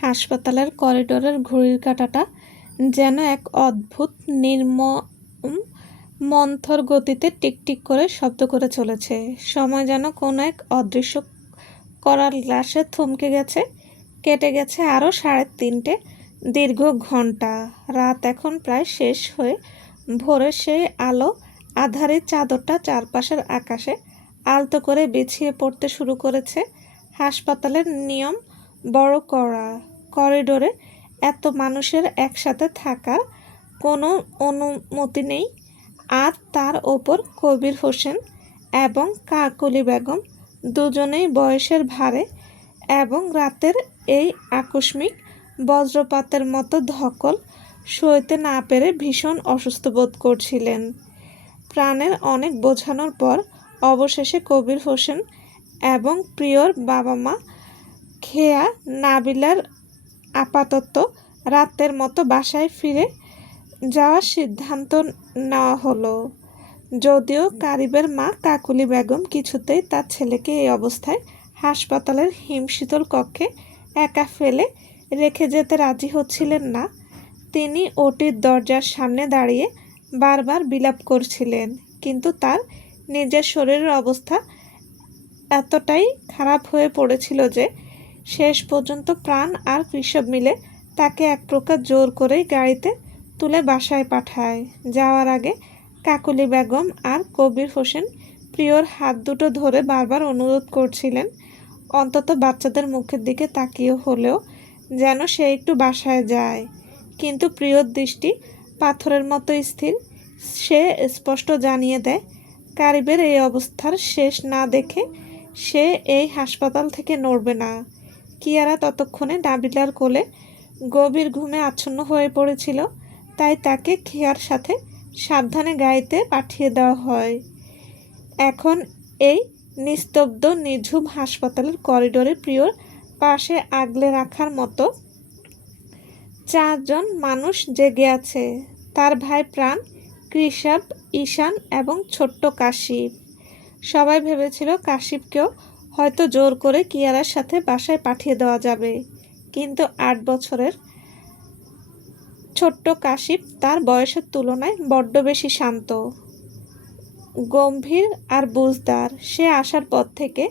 হাসপাতালের করিডোরের ঘড়ির কাঁটাটা যেন এক অদ্ভুত নির্মম মন্থর গতিতে টিকটিক করে শব্দ করে চলেছে। সময় যেন কোনো এক অদৃশ্য করাল গ্লাসে থমকে গেছে। কেটে গেছে আরও 3.5 দীর্ঘ ঘন্টা। রাত এখন প্রায় শেষ হয়ে ভোরের সেই আলো আঁধারি চাদরটা চারপাশের আকাশে আলতো করে বিছিয়ে পড়তে শুরু করেছে। হাসপাতালের নিয়ম বড় কড়া। করিডোরে এত মানুষের একসাথে থাকার কোনো অনুমতি নেই। আর তার ওপর কবির হোসেন এবং কাকলি বেগম দুজনেই বয়সের ভারে এবং রাতের এই আকস্মিক বজ্রপাতের মতো ধকল সইতে না পেরে ভীষণ অসুস্থ বোধ করছিলেন। প্রাণের অনেক বোঝানোর পর অবশেষে কবির হোসেন এবং প্রিয়র বাবা মা খেয়া নাবিলার আপাতত রাতের মতো বাসায় ফিরে যাওয়ার সিদ্ধান্ত নেওয়া হলো। যদিও কারিবের মা কাকুলি বেগম কিছুতেই তার ছেলেকে এই অবস্থায় হাসপাতালের হিমশীতল কক্ষে একা ফেলে রেখে যেতে রাজি হচ্ছিলেন না। তিনি ওটির দরজার সামনে দাঁড়িয়ে বারবার বিলাপ করছিলেন, কিন্তু তার নিজের শরীরের অবস্থা এতটাই খারাপ হয়ে পড়েছিল যে শেষ পর্যন্ত প্রাণ আর কৃষক মিলে তাকে এক প্রকার জোর করেই গাড়িতে তুলে বাসায় পাঠায়। যাওয়ার আগে কাকুলি বেগম আর কবির হোসেন প্রিয়র হাত দুটো ধরে বারবার অনুরোধ করছিলেন, অন্তত বাচ্চাদের মুখের দিকে তাকিয়ে হলেও যেন সে একটু বাসায় যায়। কিন্তু প্রিয়র দৃষ্টি পাথরের মতো স্থির। সে স্পষ্ট জানিয়ে দেয়, কারিবের এই অবস্থার শেষ না দেখে সে এই হাসপাতাল থেকে নড়বে না। কিয়ারা ততক্ষণে নাবিলার কোলে গভীর ঘুমে আচ্ছন্ন হয়ে পড়েছিল, তাই তাকে খেয়ার সাথে সাবধানে গাড়িতে পাঠিয়ে দেওয়া হয়। এখন এই নিস্তব্ধ নিঝুম হাসপাতালের করিডোরে প্রিয়র পাশে আগলে রাখার মতো 4 জন মানুষ জেগে আছে। তার ভাই প্রাণ, কৃষাব, ঈশান এবং ছোট্ট কাশিফ। সবাই ভেবেছিল কাশিফকেও হয়তো জোর করে কিয়ারার সাথে বাসায় পাঠিয়ে দেওয়া যাবে, কিন্তু 8 বছরের ছোট্ট কাশিফ তার বয়সের তুলনায় বড্ড বেশি শান্ত, গম্ভীর আর বুঝদার। সে আসার পর থেকে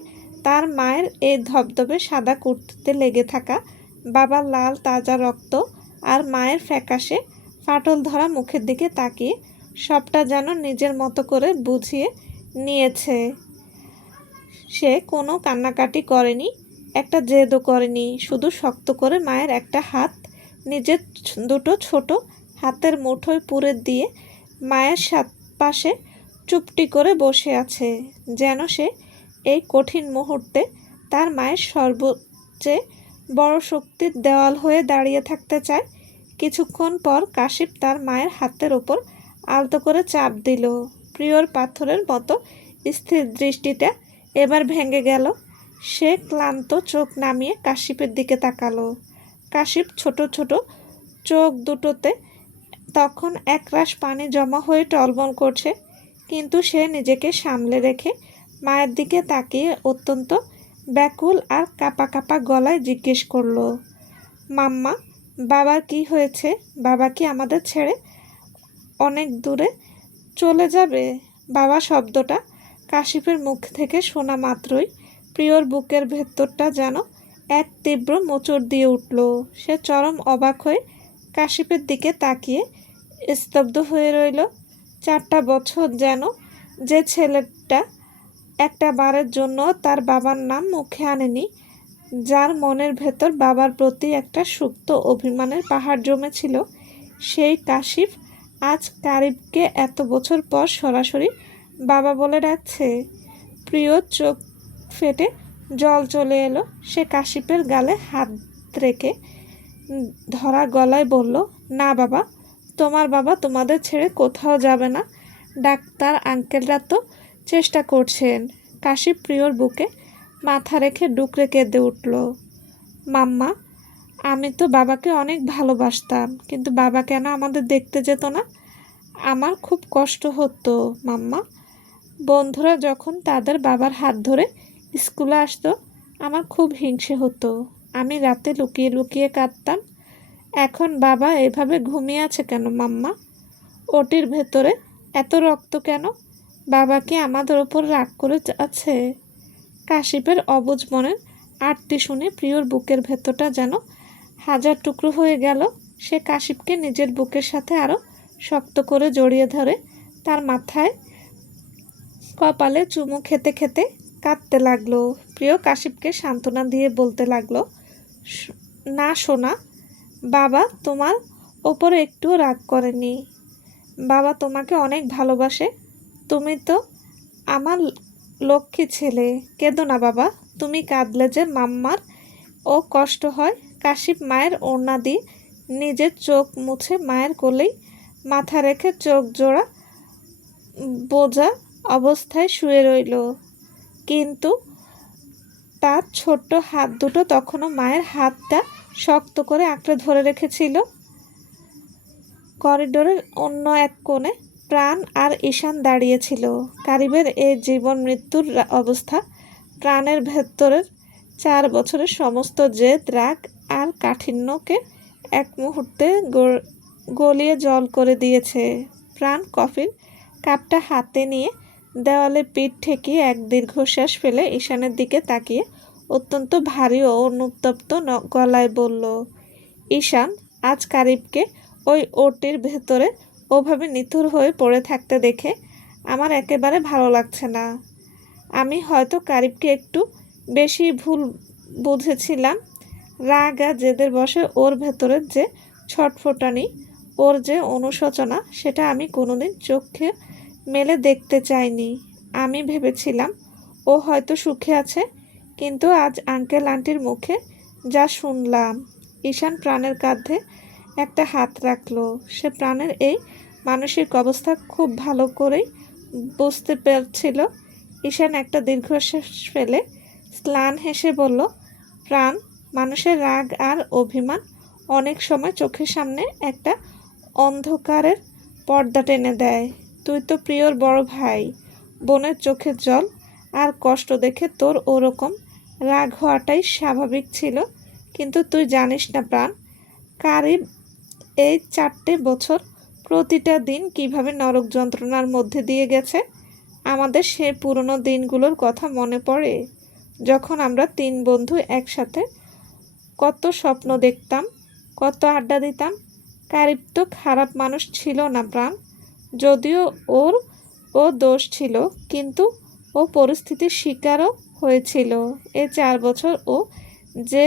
তার মায়ের এই ধবধবে সাদা কুর্তিতে লেগে থাকা বাবার লাল তাজা রক্ত আর মায়ের ফ্যাকাশে ফাটল ধরা মুখের দিকে তাকিয়ে সবটা যেন নিজের মতো করে বুঝিয়ে নিয়েছে। সে কোনো কান্নাকাটি করেনি, একটা জেদও করেনি, শুধু শক্ত করে মায়ের একটা হাত নিজের দুটো ছোট হাতের মুঠোয় পুরে দিয়ে মায়ের পাশে চুপটি করে বসে আছে, যেন সে এই কঠিন মুহূর্তে তার মায়ের সর্বোচ্চ বড় শক্তির দেওয়াল হয়ে দাঁড়িয়ে থাকতে চায়। কিছুক্ষণ পর কাশিফ তার মায়ের হাতের ওপর আলতো করে চাপ দিল। প্রিয়র পাথরের মতো স্থির দৃষ্টিটা এবার ভেঙে গেল। সে ক্লান্ত চোখ নামিয়ে কাশিফের দিকে তাকালো। কাশিফ ছোট ছোট চোখ দুটোতে তখন একরাশ পানি জমা হয়ে টলমল করছে, কিন্তু সে নিজেকে সামলে রেখে মায়ের দিকে তাকিয়ে অত্যন্ত ব্যাকুল আর কাঁপা কাঁপা গলায় জিজ্ঞেস করল, মাম্মা, বাবার কি হয়েছে? বাবা কি আমাদের ছেড়ে অনেক দূরে চলে যাবে? বাবা শব্দটা কাশিফের মুখ থেকে শোনা মাত্রই প্রিয়র বুকের ভেতরটা যেন এক তীব্র মোচড় দিয়ে উঠল। সে চরম অবাক হয়ে কাশিফের দিকে তাকিয়ে স্তব্ধ হয়ে রইল। 4টা বছর যেন যে ছেলেটা একটা বারের জন্য তার বাবার নাম মুখে আনেনি, যার মনের ভেতর বাবার প্রতি একটা সুপ্ত অভিমানের পাহাড় জমেছিল, সেই কাশিফ আজ কারিবকে এত বছর পর সরাসরি বাবা বলে ডাকছে। প্রিয় চোখ ফেটে জল চলে এলো। সে কাশিফের গালে হাত রেখে ধরা গলায় বলল, না বাবা, তোমার বাবা তোমাদের ছেড়ে কোথাও যাবে না। ডাক্তার আঙ্কেলরা তো চেষ্টা করছেন। কাশিফ প্রিয়র বুকে মাথা রেখে ডুকরে কেঁদে উঠল। মাম্মা, আমি তো বাবাকে অনেক ভালোবাসতাম, কিন্তু বাবা কেন আমাদের দেখতে যেত না? আমার খুব কষ্ট হতো মাম্মা। বন্ধুরা যখন তাদের বাবার হাত ধরে স্কুলে আসতো, আমার খুব হিংসে হতো। আমি রাতে লুকিয়ে লুকিয়ে কাঁদতাম। এখন বাবা এভাবে ঘুমিয়ে আছে কেন মাম্মা? ওটির ভেতরে এত রক্ত কেন? বাবা কি আমাদের ওপর রাগ করে আছে? কাশিপের অবুঝ মনের আরতি শুনে প্রিয়র বুকের ভেতরটা যেন হাজার টুকরো হয়ে গেল। সে কাশিপকে নিজের বুকের সাথে আরও শক্ত করে জড়িয়ে ধরে তার মাথায় কপালে চুমু খেতে খেতে কাঁদতে লাগলো। প্রিয় কাশিপকে সান্ত্বনা দিয়ে বলতে লাগলো, না সোনা, বাবা তোমার ওপরে একটুও রাগ করেনি। বাবা তোমাকে অনেক ভালোবাসে। তুমি তো আমার লক্ষ্মী ছেলে। কেঁদো না বাবা, তুমি কাঁদলে যে মাম্মার ও কষ্ট হয়। কাশিপ মায়ের ওড়না দিয়ে নিজের চোখ মুছে মায়ের কোলেই মাথা রেখে চোখ জোড়া বোঝা অবস্থায় শুয়ে রইল। কিন্তু তার ছোট্ট হাত দুটো তখনও মায়ের হাতটা শক্ত করে আঁকড়ে ধরে রেখেছিল। করিডোরের অন্য এক কোণে প্রাণ আর ঈশান দাঁড়িয়েছিল। কারিবের এই জীবন মৃত্যুর অবস্থা প্রাণের ভেতরের 4 বছরের সমস্ত জেদ, রাগ আর কাঠিন্যকে এক মুহূর্তে গলিয়ে জল করে দিয়েছে। প্রাণ কফির কাপটা হাতে নিয়ে দেওয়ালে পিঠ ঠেকিয়ে এক দীর্ঘশ্বাস ফেলে ঈশানের দিকে তাকিয়ে অত্যন্ত ভারী ও অনুতপ্ত গলায় বলল, ঈশান, আজ কারিবকে ওই ওটির ভেতরে ওভাবে নিথুর হয়ে পড়ে থাকতে দেখে আমার একেবারে ভালো লাগছে না। আমি হয়তো কারিবকে একটু বেশি ভুল বুঝেছিলাম। রাগ আর জেদের বসে ওর ভেতরের যে ছটফটানি, ওর যে অনুশোচনা, সেটা আমি কোনোদিন চোখে মেলে দেখতে চাইনি। আমি ভেবেছিলাম ও হয়তো সুখে আছে, কিন্তু আজ আঙ্কেল আন্টির মুখে যা শুনলাম। ঈশান প্রাণের কাঁধে একটা হাত রাখলো। সে প্রাণের এই মানসিক অবস্থা খুব ভালো করেই বুঝতে পারছিল। ঈশান একটা দীর্ঘশ্বাস ফেলে স্লান হেসে বলল, প্রাণ, মানুষের রাগ আর অভিমান অনেক সময় চোখের সামনে একটা অন্ধকারের পর্দা টেনে দেয়। তুই তো প্রিয়র বড় ভাই, বোনের চোখের জল আর কষ্ট দেখে তোর ওরকম রাগ হওয়াটাই স্বাভাবিক ছিল। কিন্তু তুই জানিস না প্রাণ, কারিব এই 4টে বছর প্রতিটা দিন কিভাবে নরক যন্ত্রণার মধ্যে দিয়ে গেছে। আমাদের সেই পুরনো দিনগুলোর কথা মনে পড়ে, যখন আমরা 3 বন্ধু একসাথে কত স্বপ্ন দেখতাম, কত আড্ডা দিতাম। কারিব তো খারাপ মানুষ ছিল না প্রাণ, যদিও ও দোষ ছিল, কিন্তু ও পরিস্থিতির শিকারও হয়েছিল। এই 4 বছর ও যে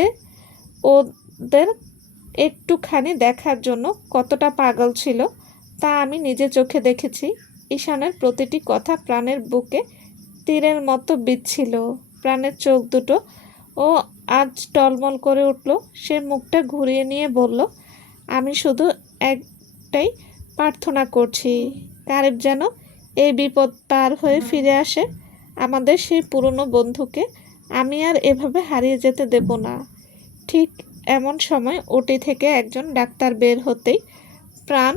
ওদের একটুখানি দেখার জন্য কতটা পাগল ছিল তা আমি নিজে চোখে দেখেছি। ঈশানের প্রতিটি কথা প্রাণের বুকে তীরের মতো বিঁধছিল। প্রাণের চোখ দুটো ও আজ টলমল করে উঠল। সে মুখটা ঘুরিয়ে নিয়ে বলল, আমি শুধু একটাই প্রার্থনা করছি, কারিব যেন এই বিপদ পার হয়ে ফিরে আসে। আমাদের সেই পুরনো বন্ধুকে আমি আর এভাবে হারিয়ে যেতে দেব না। ঠিক এমন সময় ওটি থেকে একজন ডাক্তার বের হতেই প্রাণ,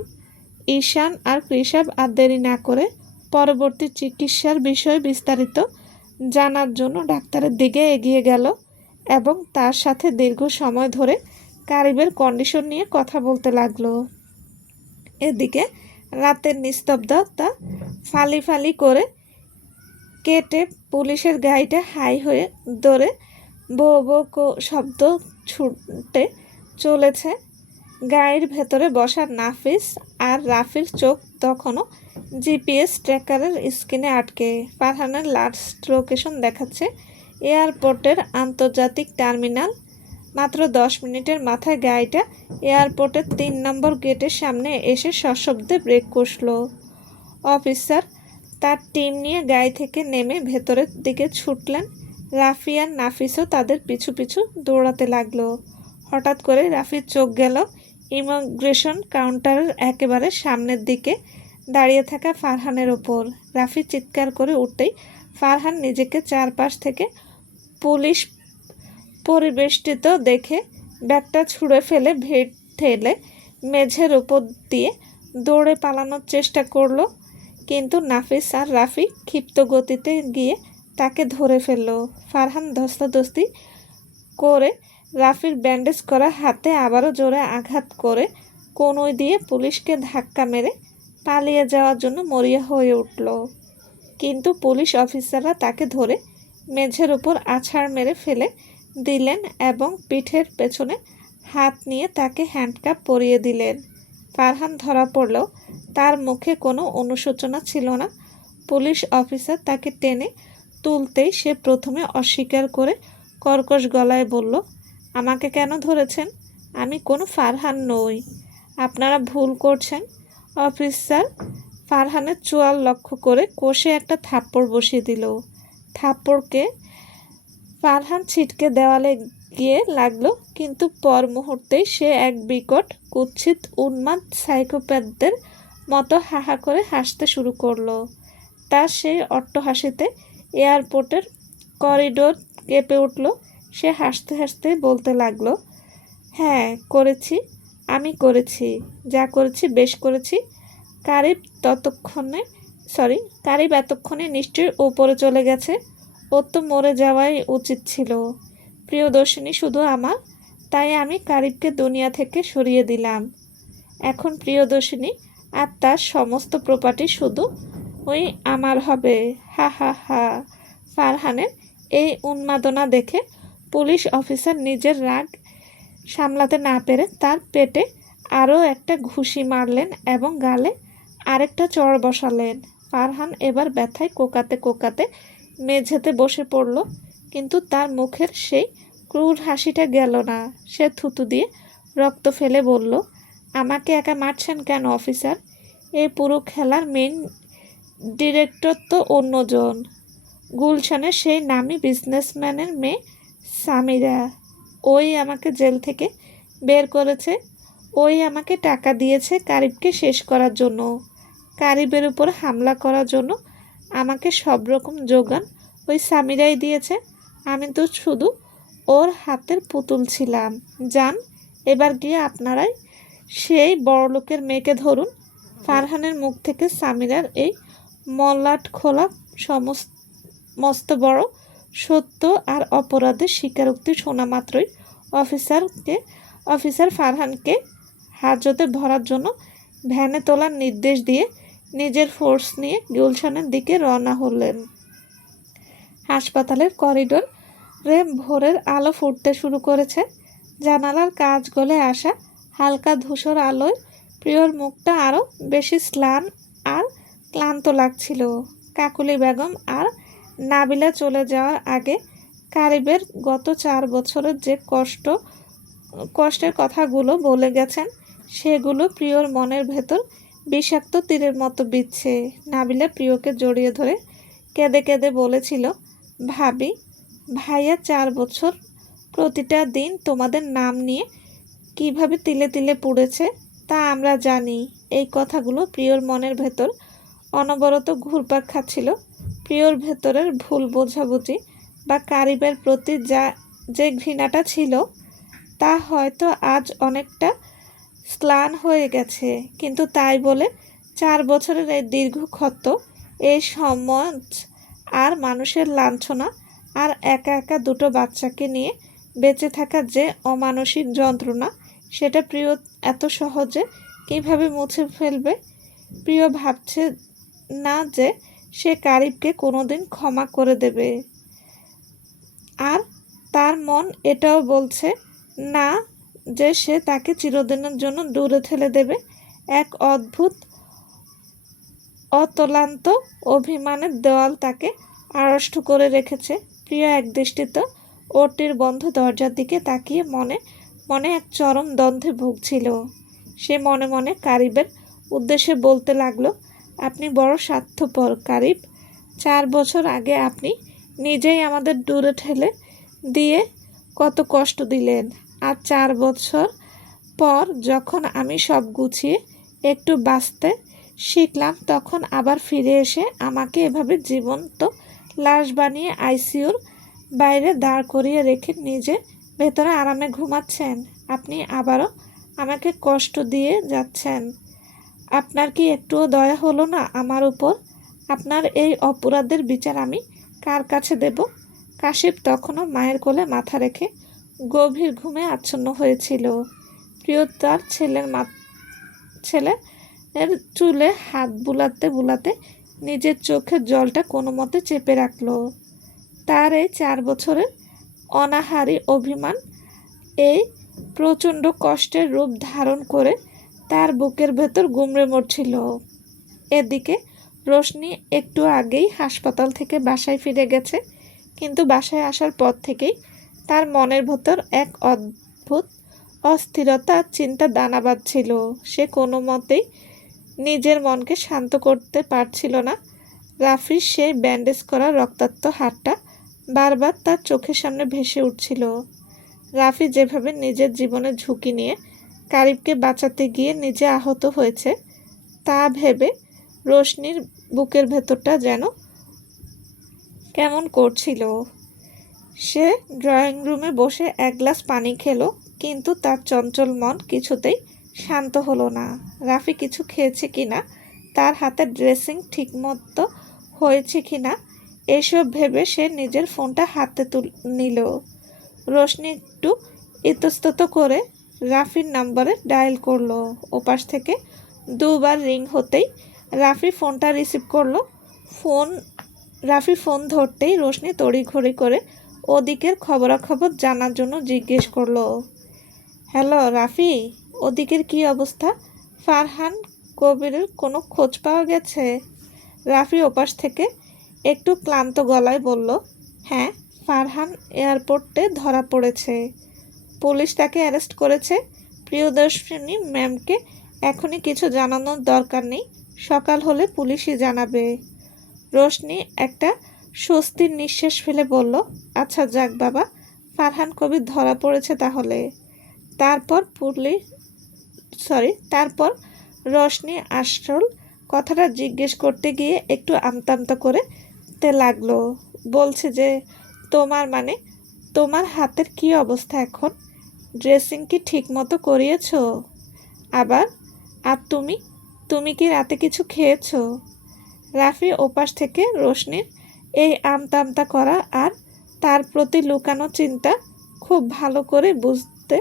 ঈশান আর কৃষাব আর দেরি না করে পরবর্তী চিকিৎসার বিষয়ে বিস্তারিত জানার জন্য ডাক্তারের দিকে এগিয়ে গেল এবং তার সাথে দীর্ঘ সময় ধরে কারিবের কন্ডিশন নিয়ে কথা বলতে লাগলো। এদিকে রাতের নিস্তব্ধতা ফালি ফালি করে কেটে পুলিশের গাড়িটা হাই হয়ে দৌড়ে বো বো শব্দ ছুটে চলেছে। গাড়ির ভেতরে বসা নাফিস আর রাফির চোখ তখনও জিপিএস ট্র্যাকারের স্ক্রিনে আটকে। ফারহানের লাস্ট লোকেশন দেখাচ্ছে এয়ারপোর্টের আন্তর্জাতিক টার্মিনাল। মাত্র 10 মিনিটের মাথায় গাড়িটা এয়ারপোর্টের 3 নম্বর গেটের সামনে এসে সশব্দে ব্রেক কষল। অফিসার তার টিম নিয়ে গাড়ি থেকে নেমে ভেতরের দিকে ছুটলেন। রাফি আর নাফিসও তাদের পিছু পিছু দৌড়াতে লাগলো। হঠাৎ করে রাফির চোখ গেল ইমিগ্রেশন কাউন্টারের একেবারে সামনের দিকে দাঁড়িয়ে থাকা ফারহানের ওপর। রাফি চিৎকার করে উঠতেই ফারহান নিজেকে চারপাশ থেকে পুলিশ পরিবেষ্টিত দেখে ব্যাগটা ছুঁড়ে ফেলে ভিড় ঠেলে মেঝের উপর দিয়ে দৌড়ে পালানোর চেষ্টা করলো। কিন্তু নাফিস আর রাফি ক্ষিপ্ত গতিতে গিয়ে তাকে ধরে ফেলল। ফারহান ধস্তাধস্তি করে রাফির ব্যান্ডেজ করা হাতে আবারও জোরে আঘাত করে কনুই দিয়ে পুলিশকে ধাক্কা মেরে পালিয়ে যাওয়ার জন্য মরিয়া হয়ে উঠল। কিন্তু পুলিশ অফিসাররা তাকে ধরে মেঝের উপর আছাড় মেরে ফেলে দিলেন এবং পিঠের পেছনে হাত নিয়ে তাকে হ্যান্ডকাপ পরিয়ে দিলেন। ফারহান ধরা পড়লেও তার মুখে কোনো অনুশোচনা ছিল না। পুলিশ অফিসার তাকে টেনে তুলতেই সে প্রথমে অস্বীকার করে কর্কশ গলায় বলল, আমাকে কেন ধরেছেন? আমি কোনো ফারহান নই। আপনারা ভুল করছেন। অফিসার ফারহানের চোয়াল লক্ষ্য করে কষে একটা থাপ্পড় বসিয়ে দিল। থাপ্পড়কে ফারহান ছিটকে দেওয়ালে গিয়ে লাগলো, কিন্তু পর মুহূর্তেই সে এক বিকট কুৎসিত উন্মাদ সাইকোপ্যাথদের মতো হাহা করে হাসতে শুরু করলো। তার সেই অট্টহাসিতে এয়ারপোর্টের করিডোর কেঁপে উঠল। সে হাসতে হাসতে বলতে লাগলো, হ্যাঁ করেছি, আমি করেছি, যা করেছি বেশ করেছি। কারিব এতক্ষণে নিশ্চয়ই ওপরে চলে গেছে। ওর তো মরে যাওয়াই উচিত ছিল। প্রিয়দর্শিনী শুধু আমার, তাই আমি কারিবকে দুনিয়া থেকে সরিয়ে দিলাম। এখন প্রিয়দর্শিনী আর তার সমস্ত প্রপার্টি শুধু ওই আমার হবে। হা হা হা। ফারহানের এই উন্মাদনা দেখে পুলিশ অফিসার নিজের রাগ সামলাতে না পেরে তার পেটে আরও একটা ঘুষি মারলেন এবং গালে আরেকটা চড় বসালেন। ফারহান এবার ব্যথায় কোকাতে কোকাতে মেঝেতে বসে পড়ল, কিন্তু তার মুখের সেই ক্রূর হাসিটা গেল না। সে থুতু দিয়ে রক্ত ফেলে বলল, আমাকে একা মারছেন কেন অফিসার? এই পুরো খেলার মেইন ডিরেক্টর তো অন্যজন। গুলশানের সেই নামি বিজনেসম্যানের মেয়ে সামিরা। ওই আমাকে জেল থেকে বের করেছে। ওই আমাকে টাকা দিয়েছে কারিবকে শেষ করার জন্য। কারিবের উপর হামলা করার জন্য আমাকে সব রকম যোগান ওই সামিরাই দিয়েছে। আমি তো শুধু ওর হাতের পুতুল ছিলাম। যান, এবার গিয়ে আপনারাই সেই বড়লোকের মেয়েকে ধরুন। ফারহানের মুখ থেকে সামিরার এই মলাট খোলা মস্ত বড় সত্য আর অপরাধের স্বীকারোক্তি শোনা মাত্রই অফিসার ফারহানকে হাজতে ভরার জন্য ভ্যানে তোলার নির্দেশ দিয়ে নিজের ফোর্স নিয়ে গুলশানের দিকে রওনা হলেন। হাসপাতালের করিডোরে ভোরের আলো ফুটতে শুরু করেছে। জানালার কাঁচ গলে আসা হালকা ধূসর আলোয় প্রিয়র মুখটা আরও বেশি স্লান আর ক্লান্ত লাগছিল। কাকুলি বেগম আর নাবিলা চলে যাওয়ার আগে কারিবের গত 4 বছরের যে কষ্টের কথাগুলো বলে গেছেন, সেগুলো প্রিয়র মনের ভেতর বিষাক্ত তীরের মতো বিচ্ছে। নাবিলা প্রিয়কে জড়িয়ে ধরে কেঁদে কেঁদে বলেছিল, ভাইয়া 4 বছর প্রতিটা দিন তোমাদের নাম নিয়ে কিভাবে তিলে তিলে পুড়েছে তা আমরা জানি। এই কথাগুলো প্রিয়র মনের ভেতর অনবরত ঘুরপাক খাচ্ছিল। প্রিয়র ভেতরের ভুল বোঝাবুঝি বা কারিবের প্রতি যে ঘৃণাটা ছিল, তা হয়তো আজ অনেকটা স্লান হয়ে গেছে। কিন্তু তাই বলে 4 বছরের এই দীর্ঘ ক্ষত, এই সমাজ আর মানুষের লাঞ্ছনা, আর একা একা 2টো বাচ্চাকে নিয়ে বেঁচে থাকার যে অমানসিক যন্ত্রণা, সেটা প্রিয় এত সহজে কিভাবে মুছে ফেলবে? প্রিয় ভাবছে না যে সে কারিবকে কোনোদিন ক্ষমা করে দেবে, আর তার মন এটাও বলছে না যে সে তাকে চিরদিনের জন্য দূরে ঠেলে দেবে। এক অদ্ভুত অতলান্ত অভিমানের দেওয়াল তাকে আড়ষ্ট করে রেখেছে। প্রিয় একদৃষ্টিতে ওটির বন্ধ দরজার দিকে তাকিয়ে মনে মনে এক চরম দ্বন্দ্বে ভুগছিল। সে মনে মনে কারিবের উদ্দেশ্যে বলতে লাগলো, আপনি বড় স্বার্থপর কারিব। 4 বছর আগে আপনি নিজেই আমাদের দূরে ঠেলে দিয়ে কত কষ্ট দিলেন, আর 4 বছর পর যখন আমি সব গুছিয়ে একটু বাঁচতে শিখলাম, তখন আবার ফিরে এসে আমাকে এভাবে জীবন্ত লাশ বানিয়ে আইসিইউর বাইরে দাঁড় করিয়ে রেখে নিজে ভেতরে আরামে ঘুমাচ্ছেন। আপনি আবারও আমাকে কষ্ট দিয়ে যাচ্ছেন। আপনার কি একটুও দয়া হলো না আমার উপর? আপনার এই অপরাধের বিচার আমি কার কাছে দেব? কাশিপ তখনও মায়ের কোলে মাথা রেখে গভীর ঘুমে আচ্ছন্ন হয়েছিল। প্রিয় তার ছেলের চুলে হাত বুলাতে বুলাতে নিজের চোখের জলটা কোনো মতে চেপে রাখল। তার এই 4 বছরের অনাহারী অভিমান এই প্রচণ্ড কষ্টের রূপ ধারণ করে তার বুকের ভেতর গুমড়ে মরছিল। এদিকে রোশনি একটু আগেই হাসপাতাল থেকে বাসায় ফিরে গেছে, কিন্তু বাসায় আসার পর থেকেই তার মনের ভেতর এক অদ্ভুত অস্থিরতা আর চিন্তা দানা বাঁধছিল। সে কোনো মতেই নিজের মনকে শান্ত করতে পারছিল না। রাফির সেই ব্যান্ডেজ করা রক্তাক্ত হাতটা বারবার তার চোখের সামনে ভেসে উঠছিল। রাফি যেভাবে নিজের জীবনের ঝুঁকি নিয়ে কারিবকে বাঁচাতে গিয়ে নিজে আহত হয়েছে তা ভেবে রোশনির বুকের ভেতরটা যেন কেমন করছিল। সে ড্রয়িং রুমে বসে এক গ্লাস পানি খেলো, কিন্তু তার চঞ্চল মন কিছুতেই শান্ত হলো না। রাফি কিছু খেয়েছে কিনা, তার হাতের ড্রেসিং ঠিকমতো হয়েছে কিনা, এসব ভেবে সে নিজের ফোনটা হাতে নিল। রোশনি একটু ইতস্তত করে রাফির নম্বরে ডায়াল করলো। ওপাশ থেকে 2 বার রিং হতেই রাফি ফোনটা রিসিভ করলো। রাফি ফোন ধরতেই রোশনি তড়িঘড়ি করে ওদিকের খবরাখবর জানার জন্য জিজ্ঞেস করলো, হ্যালো রাফি, ওদিকের কি অবস্থা? ফারহান কবিরের কোনো খোঁজ পাওয়া গেছে? রাফি ওপাশ থেকে একটু ক্লান্ত গলায় বলল, হ্যাঁ, ফারহান এয়ারপোর্টে ধরা পড়েছে। পুলিশ তাকে অ্যারেস্ট করেছে। প্রিয়দর্শিনী ম্যামকে এখনই কিছু জানানোর দরকার নেই, সকাল হলে পুলিশই জানাবে। রোশনি একটা স্বস্তির নিঃশ্বাস ফেলে বলল, আচ্ছা যাক বাবা, ফারহান কবির ধরা পড়েছে তাহলে। তারপর রোশনি আসল কথাটা জিজ্ঞেস করতে গিয়ে একটু আমতা করে লাগলো। বলছে যে তোমার হাতের কি অবস্থা এখন? ড্রেসিং কি ঠিক মতো করিয়েছ? আর তুমি কি রাতে কিছু খেয়েছো? রাফি ওপাশ থেকে রোশনির এই আমতা করা আর তার প্রতি লুকানো চিন্তা খুব ভালো করে বুঝতে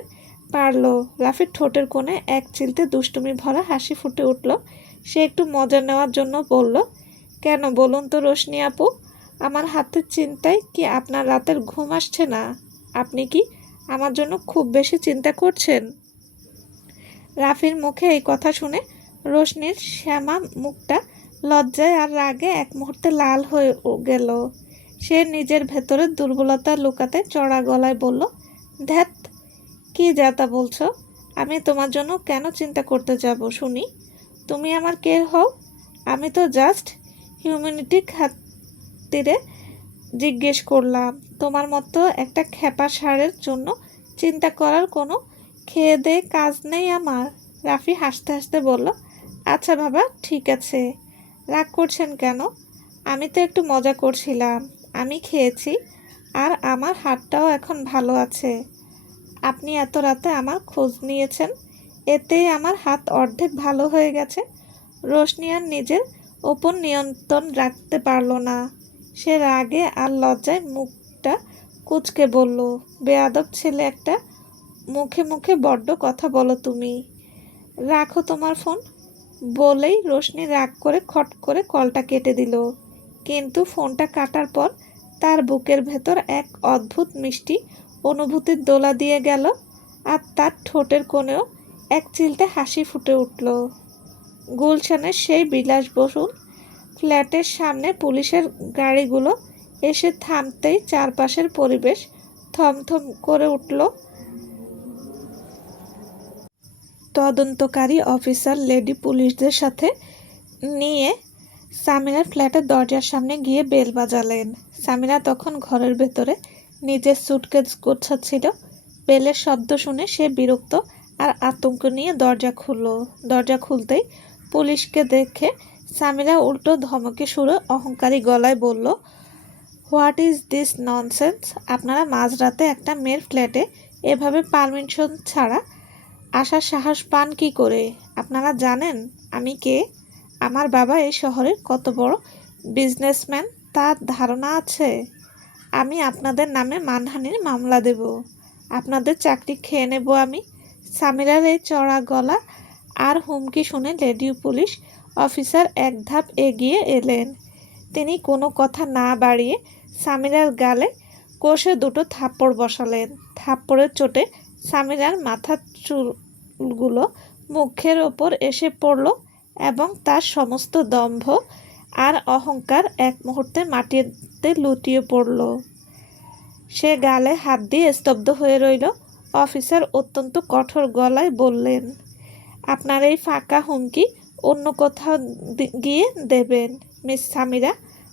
পারল। রাফির ঠোঁটের কোণে এক চিলতে দুষ্টুমি ভরা হাসি ফুটে উঠল। সে একটু মজা নেওয়ার জন্য বলল, কেন বলুন তো রোশনি আপু, আমার হাতের চিন্তায় কি আপনার রাতের ঘুম আসছে না? আপনি কি আমার জন্য খুব বেশি চিন্তা করছেন? রাফির মুখে এই কথা শুনে রোশনির শ্যামা মুখটা লজ্জায় আর রাগে এক মুহূর্তে লাল হয়ে গেল। সে নিজের ভেতরের দুর্বলতা লুকাতে চড়া গলায় বলল, ধ্যাত, কি যাতা বলছো? আমি তোমার জন্য কেন চিন্তা করতে যাব শুনি? তুমি আমার কে হও? আমি তো জাস্ট হিউম্যানিটি খাতিরে জিজ্ঞেস করলাম। তোমার মতো একটা খেপা ষাঁড়ের জন্য চিন্তা করার কোনো খেয়ে দেয়ে কাজ নেই আমার। রাফি হাসতে হাসতে বলল, আচ্ছা বাবা, ঠিক আছে, রাগ করছেন কেন? আমি তো একটু মজা করছিলাম। আমি খেয়েছি আর আমার হাতটাও এখন ভালো আছে। আপনি এত রাতে আমার খোঁজ নিয়েছেন, এতেই আমার হাত অর্ধেক ভালো হয়ে গেছে। রোশনি আর নিজের ওপর নিয়ন্ত্রণ রাখতে পারল না। সে রাগে আর লজ্জায় মুখটা কুঁচকে বলল, বেয়াদব ছেলে একটা, মুখে মুখে বড্ড কথা বলো তুমি। রাখো তোমার ফোন। বলেই রোশনি রাগ করে খট করে কলটা কেটে দিল। কিন্তু ফোনটা কাটার পর তার বুকের ভেতর এক অদ্ভুত মিষ্টি অনুভূতির দোলা দিয়ে গেল, আর তার ঠোঁটের কোণেও এক চিলতে হাসি ফুটে উঠল। গুলশানের সেই বিলাসবহুল ফ্ল্যাটের সামনে পুলিশের গাড়িগুলো এসে থামতেই চারপাশের পরিবেশ থমথম করে উঠল। তদন্তকারী অফিসার লেডি পুলিশদের সাথে নিয়ে সামিরার ফ্ল্যাটের দরজার সামনে গিয়ে বেল বাজালেন। সামিরা তখন ঘরের ভেতরে নিজের সুটকেস গোছাচ্ছিল। বেলের শব্দ শুনে সে বিরক্ত আর আতঙ্ক নিয়ে দরজা খুলতেই পুলিশকে দেখে সামিরা উল্টো ধমকে সুরে অহংকারী গলায় বলল, হোয়াট ইজ দিস ননসেন্স? আপনারা মাঝরাতে একটা মেয়ের ফ্ল্যাটে এভাবে পারমিশন ছাড়া আসার সাহস পান কি করে? আপনারা জানেন আমি কে? আমার বাবা এই শহরের কত বড় বিজনেসম্যান তার ধারণা আছে? আমি আপনাদের নামে মানহানির মামলা দেব। আপনাদের চাকরি খেয়ে নেব আমি। সামিরার এই চড়া গলা আর হুমকি শুনে লেডি পুলিশ অফিসার এক ধাপ এগিয়ে এলেন। তিনি কোনো কথা না বাড়িয়ে সামিরার গালে কষে দুটো থাপ্পড় বসালেন। থাপ্পড়ের চোটে সামিরার মাথার চুলগুলো মুখের ওপর এসে পড়ল এবং তার সমস্ত দম্ভ আর অহংকার এক মুহূর্তে মাটিতে লুটিয়ে পড়ল। সে গালে হাত দিয়ে স্তব্ধ হয়ে রইল। অফিসার অত্যন্ত কঠোর গলায় বললেন, আপনার এই ফাঁকা হুমকি অন্য কোথাও গিয়ে দেবেন। মিস সামিরা,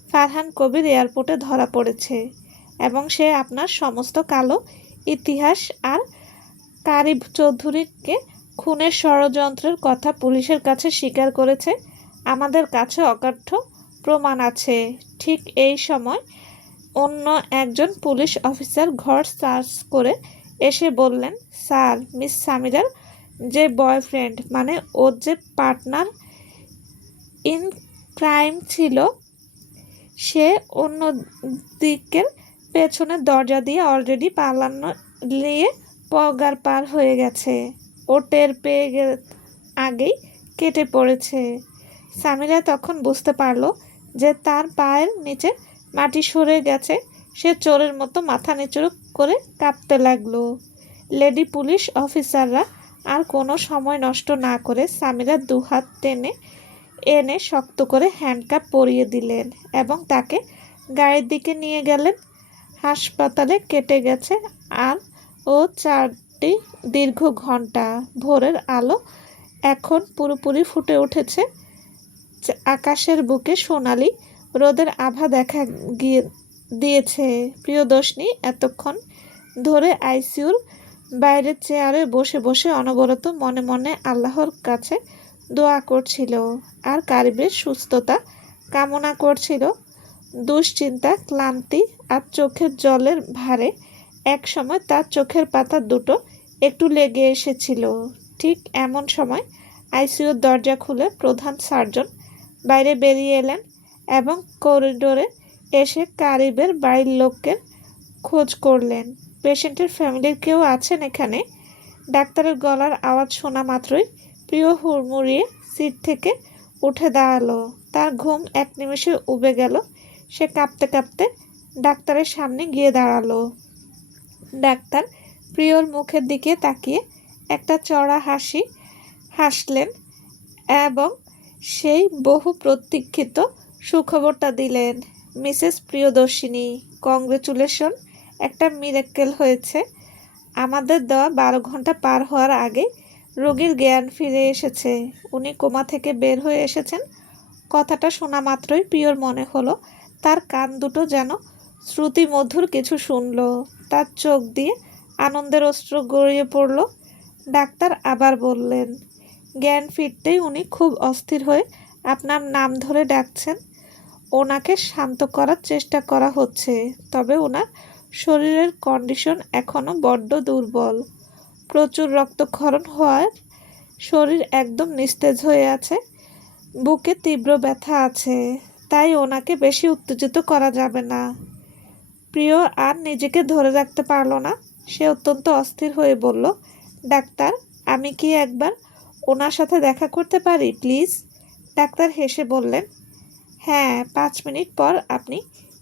ফারহান কবির এয়ারপোর্টে ধরা পড়েছে এবং সে আপনার সমস্ত কালো ইতিহাস আর কারিব চৌধুরীকে খুনের ষড়যন্ত্রের কথা পুলিশের কাছে স্বীকার করেছে। আমাদের কাছে অকাঠ্য প্রমাণ আছে। ঠিক এই সময় অন্য একজন পুলিশ অফিসার ঘর সার্চ করে এসে বললেন, স্যার, মিস সামিরার যে বয়ফ্রেন্ড, মানে ওর যে পার্টনার ইন ক্রাইম ছিল, সে অন্য দিকের পেছনের দরজা দিয়ে অলরেডি পালিয়ে পগার পার হয়ে গেছে। ও টের পেয়ে আগেই কেটে পড়েছে। সামিরা তখন বুঝতে পারল যে তার পায়ের নিচে মাটি সরে গেছে। সে চোরের মতো মাথা নিচু করে কাঁপতে লাগলো। লেডি পুলিশ অফিসাররা আর কোনো সময় নষ্ট না করে সামিরার দুহাত টেনে এনে শক্ত করে হ্যান্ডকাপ পরিয়ে দিলেন এবং তাকে গাড়ির দিকে নিয়ে গেলেন। হাসপাতালে কেটে গেছে আর ও 4টি দীর্ঘ ঘন্টা। ভোরের আলো এখন পুরোপুরি ফুটে উঠেছে। আকাশের বুকে সোনালি রোদের আভা দেখা দিয়েছে। প্রিয়দর্শিনী এতক্ষণ ধরে আইসিইউর বাইরের চেয়ারে বসে বসে অনবরত মনে মনে আল্লাহর কাছে দোয়া করছিল আর কারিবের সুস্থতা কামনা করছিল। দুশ্চিন্তা, ক্লান্তি আর চোখের জলের ভারে একসময় তার চোখের পাতা দুটো একটু লেগে এসেছিল। ঠিক এমন সময় আইসিইউর দরজা খুলে প্রধান সার্জন বাইরে বেরিয়ে এলেন এবং করিডোরে এসে কারিবের বাড়ির লোকের খোঁজ করলেন। পেশেন্টের ফ্যামিলির কেউ আছেন এখানে? ডাক্তারের গলার আওয়াজ শোনা মাত্রই প্রিয় হুড়মুড়িয়ে সিট থেকে উঠে দাঁড়ালো। তার ঘুম এক নিমেষে উবে গেল। সে কাঁপতে কাঁপতে ডাক্তারের সামনে গিয়ে দাঁড়ালো। ডাক্তার প্রিয়র মুখের দিকে তাকিয়ে একটা চড়া হাসি হাসলেন এবং সেই বহু প্রতীক্ষিত সুখবরটা দিলেন। মিসেস প্রিয়দর্শিনী, কংগ্রেচুলেশন, একটা মিরাক্কেল হয়েছে। আমাদের দেওয়া 12 ঘন্টা পার হওয়ার আগে রোগীর জ্ঞান ফিরে এসেছে। উনি কোমা থেকে বের হয়ে এসেছেন। কথাটা শোনা মাত্রই প্রিয়র মনে হলো তার কান দুটো যেন শ্রুতিমধুর কিছু শুনল। তার চোখ দিয়ে আনন্দের অশ্রু গড়িয়ে পড়ল। ডাক্তার আবার বললেন, জ্ঞান ফিরতেই উনি খুব অস্থির হয়ে আপনার নাম ধরে ডাকছেন। ওনাকে শান্ত করার চেষ্টা করা হচ্ছে, তবে ওনার শরীরের কন্ডিশন এখনও বড্ড দুর্বল। প্রচুর রক্তক্ষরণ হওয়ার শরীর একদম নিস্তেজ হয়ে আছে। বুকে তীব্র ব্যথা আছে, তাই ওনাকে বেশি উত্তেজিত করা যাবে না। প্রিয় আর নিজেকে ধরে রাখতে পারল না। সে অত্যন্ত অস্থির হয়ে বলল, ডাক্তার, আমি কি একবার ওনার সাথে দেখা করতে পারি প্লিজ? ডাক্তার হেসে বললেন, হ্যাঁ, 5 মিনিট পর আপনি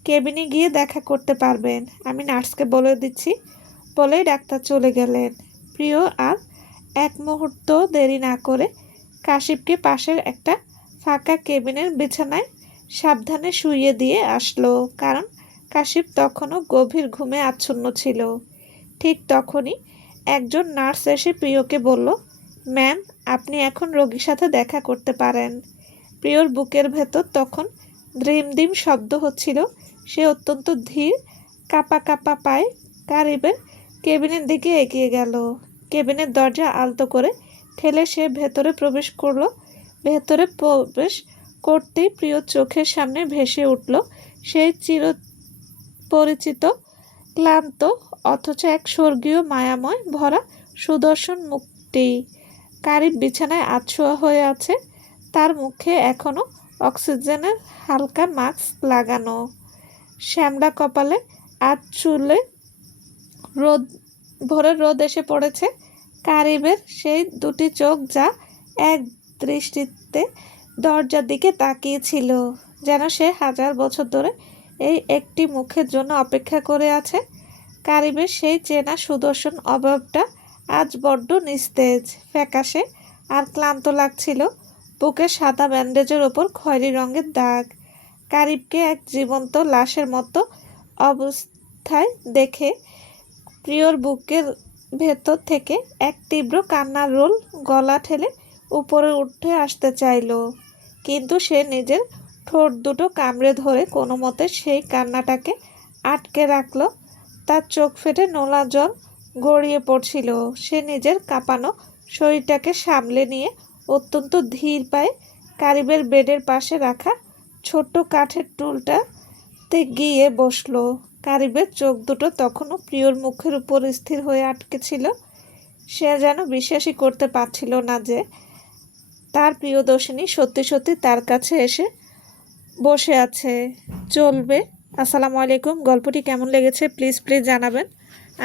কেবিনে গিয়ে দেখা করতে পারবেন। আমি নার্সকে বলে দিচ্ছি। বলেই ডাক্তার চলে গেলেন। প্রিয় আর এক মুহূর্ত দেরি না করে কাশিপকে পাশের একটা ফাঁকা কেবিনের বিছানায় সাবধানে শুইয়ে দিয়ে আসলো, কারণ কাশিপ তখনও গভীর ঘুমে আচ্ছন্ন ছিল। ঠিক তখনই একজন নার্স এসে প্রিয়কে বলল, ম্যাম, আপনি এখন রোগীর সাথে দেখা করতে পারেন। প্রিয়র বুকের ভেতর তখন দ্রিমদিম শব্দ হচ্ছিল। সে অত্যন্ত ধীর কাঁপা কাঁপা পায়ে কারিবের কেবিনের দিকে এগিয়ে গেল। কেবিনের দরজা আলতো করে ঠেলে সে ভেতরে প্রবেশ করলো। ভেতরে প্রবেশ করতেই প্রিয় চোখের সামনে ভেসে উঠল সেই চিরপরিচিত ক্লান্ত অথচ এক স্বর্গীয় মায়াময় ভরা সুদর্শন মুখটি। কারিব বিছানায় আছোয়া হয়ে আছে। তার মুখে এখনো অক্সিজেনের হালকা মাস্ক লাগানো। শ্যামলা কপালে আর চুলে ভোরের রোদ এসে পড়েছে। কারিবের সেই দুটি চোখ যা এক দৃষ্টিতে দরজার দিকে তাকিয়েছিল, যেন সে হাজার বছর ধরে এই একটি মুখের জন্য অপেক্ষা করে আছে। কারিবের সেই চেনা সুদর্শন অবয়বটা আজ বড্ড নিস্তেজ, ফ্যাকাশে আর ক্লান্ত লাগছিল। বুকের সাদা ব্যান্ডেজের ওপর খয়েরি রঙের দাগ। কারিবকে এক জীবন্ত লাশের মতো অবস্থায় দেখে প্রিয়র বুকের ভেতর থেকে এক তীব্র কান্নার রোল গলা ঠেলে উপরে উঠে আসতে চাইল, কিন্তু সে নিজের ঠোঁট দুটো কামড়ে ধরে কোনো মতে সেই কান্নাটাকে আটকে রাখল। তার চোখ ফেটে নোলা জল গড়িয়ে পড়ছিল। সে নিজের কাঁপানো শরীরটাকে সামলে নিয়ে অত্যন্ত ধীর পায়ে কারিবের বেডের পাশে রাখা ছোট্ট কাঠের টুলটাতে গিয়ে বসলো। কারিবের চোখ দুটো তখনও প্রিয়র মুখের উপর স্থির হয়ে আটকে ছিল। সে যেন বিশ্বাসই করতে পারছিল না যে তার প্রিয়দর্শিনী সত্যি সত্যি তার কাছে এসে বসে আছে। চলবে। আসসালামু আলাইকুম। গল্পটি কেমন লেগেছে প্লিজ জানাবেন।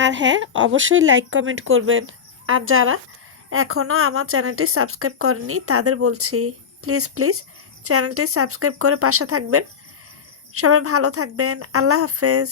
আর হ্যাঁ, অবশ্যই লাইক কমেন্ট করবেন। আর যারা এখনও আমার চ্যানেলটি সাবস্ক্রাইব করেনি তাদের বলছি প্লিজ চ্যানেলটি সাবস্ক্রাইব করে পাশে থাকবেন। সবাই ভালো থাকবেন। আল্লাহ হাফেজ।